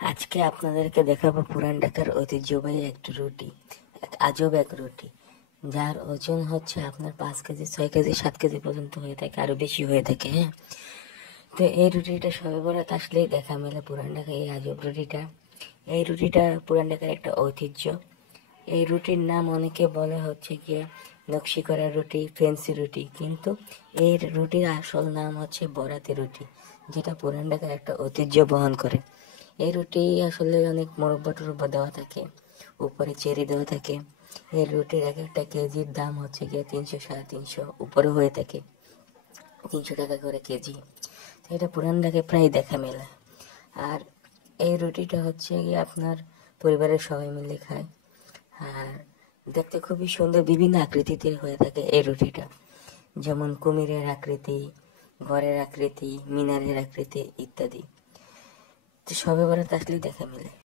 আজকে আপনাদেরকে দেখাবো পুরান ঢাকার ঐতিহ্যবাহী একটি রুটি, এক আজব এক রুটি, যার ওজন হচ্ছে আপনার 5 কেজি, 6 কেজি, 7 কেজি পর্যন্ত হয়ে থাকে, আরো বেশি হয়ে থাকে। হ্যাঁ, তো এই রুটিটা সবে বরাত আসলেই দেখা মেলে পুরান ঢাকায় এই আজব রুটিটা। এই রুটিটা পুরান ঢাকার একটা ঐতিহ্য। এই রুটির নাম অনেকে বলে হচ্ছে গিয়ে নকশি করা রুটি, ফেন্সি রুটি, কিন্তু এর রুটির আসল নাম হচ্ছে বরাতি রুটি, যেটা পুরান ঢাকার একটা ঐতিহ্য বহন করে। এই রুটি আসলে অনেক মোরব্বা টোরব্বা দেওয়া থাকে, উপরে চেরি দেওয়া থাকে। এই রুটির এক একটা কেজির দাম হচ্ছে গিয়ে 300, 350 উপরে হয়ে থাকে, 300 টাকা করে কেজি। তো এটা পুরান ঢাকায় প্রায় দেখা মেলে। আর এই রুটিটা হচ্ছে গিয়ে আপনার পরিবারের সবাই মিলে খায়। আর দেখতে খুবই সুন্দর, বিভিন্ন আকৃতিতে হয়ে থাকে এই রুটিটা, যেমন কুমিরের আকৃতি, ঘরের আকৃতি, মিনারের আকৃতি ইত্যাদি। তো সবে বরাত আসলেই দেখা মেলে।